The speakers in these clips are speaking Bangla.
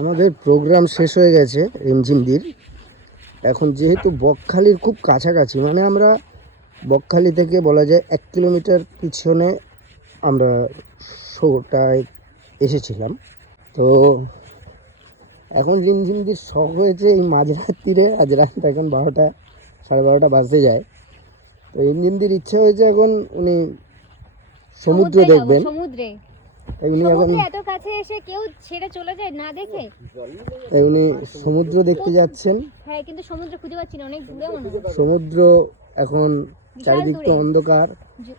আমাদের প্রোগ্রাম শেষ হয়ে গেছে রিমঝিমদির। এখন যেহেতু বকখালির খুব কাছাকাছি, মানে আমরা বকখালি থেকে বলা যায় 1 কিলোমিটার পিছনে আমরা শোটায় এসেছিলাম। তো এখন রিমঝিমদির শখ হয়েছে এই মাঝরাত্রিরে, আজ রাত এখন 12টা 12:30 বাজতে যায়। তো রিমঝিমদির ইচ্ছা হয়েছে এখন উনি সমুদ্র দেখবেন। সমুদ্রে তাই উনি এখন এত কাছে এসে কেউ ছেড়ে চলে যায় না দেখে, তাই উনি সমুদ্র দেখতে যাচ্ছেন। হ্যাঁ, কিন্তু সমুদ্র খুঁজে পাচ্ছি না, অনেক দূরে মনে হয় সমুদ্র এখন চারিদিক তো অন্ধকার।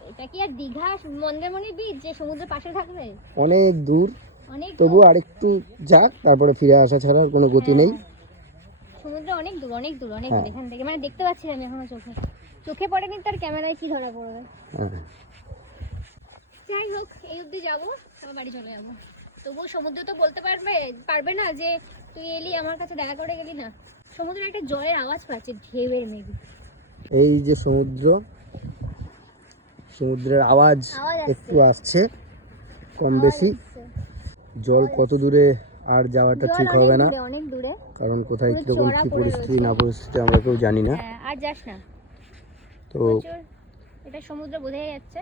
এটা কি আর দীঘা মন্দারমণি বিচ যে সমুদ্রের পাশে থাকবে? অনেক দূর, তবু আরেকটু যাক, তারপরে ফিরে আসা ছাড়া আর কোনো গতি নেই। সমুদ্র অনেক দূর অনেক দূর অনেক দূর এখান থেকে, মানে দেখতে পাচ্ছি আমি এখনো চোখে পড়েনি, তার ক্যামেরায় কি ধরা পড়বে। যাই হোক, এই অবধি যাবো, তারপর বাড়ি চলে যাবো। তবুও সমুদ্র তো বলতে পারবে না যে তুই এলি আমার কাছে দেখা করে গেলি না। সমুদ্রের একটা জলের আওয়াজ পাচ্ছে, ঢেউয়ের মেবি। এই যে সমুদ্রের আওয়াজ একটু আসছে, কম বেশি। জল কত দূরে আর যাওয়াটা ঠিক হবে না, অনেক দূরে, কারণ কোথায় কিরকম কি পরিস্থিতি না পরিস্থিতি আমরা কেউ জানি না। আর যাস না তো এটা সমুদ্র বোঝাই যাচ্ছে,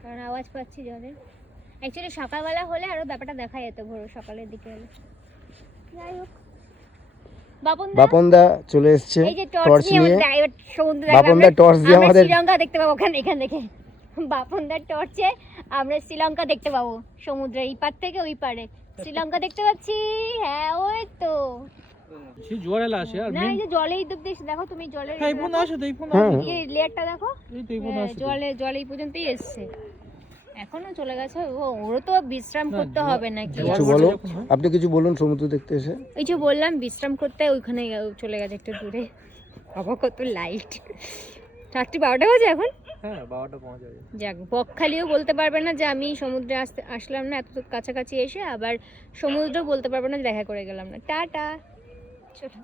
কারণ আওয়াজ পাচ্ছি জলের। অ্যাকচুয়ালি সকালবেলা হলে আরো ব্যাপারটা দেখা যেত, ভোর সকালের দিকে হলে। যাই হোক, বাপনদা চলে এসেছে টর্চ নিয়ে। বাপনদা টর্চ দিয়ে আমাদের শ্রীলঙ্কা দেখতে পাবো এখান থেকে। বাপনদার টর্চে আমরা শ্রীলঙ্কা দেখতে পাবো, সমুদ্রের এই পার থেকে ওই পারে শ্রীলঙ্কা দেখতে পাচ্ছি। হ্যাঁ, ওই তো সেই জোয়ার আসে আর না, এই যে জলে এই দিক দেখো তুমি, জলের এই ফোন আসে তো, এই ফোন আসে, এই লেয়ারটা দেখো, এই তো এই ফোন আসে, জলে এই পর্যন্তই এসছে, এখনো চলে গেছে। ওরও তো বিশ্রাম করতে হবে নাকি? কিছু বলো, আপনি কিছু বলুন সমুদ্র দেখতে এসে। এই যে বললাম বিশ্রাম করতে, ওইখানে চলে গেছে একটু দূরে। বাবা কত লাইট, রাত্রি 12টা বাজে এখন। হ্যাঁ 12টা পৌঁছে যাবে। যাক, বকখালিও বলতে পারবে না যে আমি সমুদ্রে আসলাম না, এত কাছাকাছি এসে, আবার সমুদ্র বলতে পারবে না দেখা করে গেলাম না। টাটা, চলো।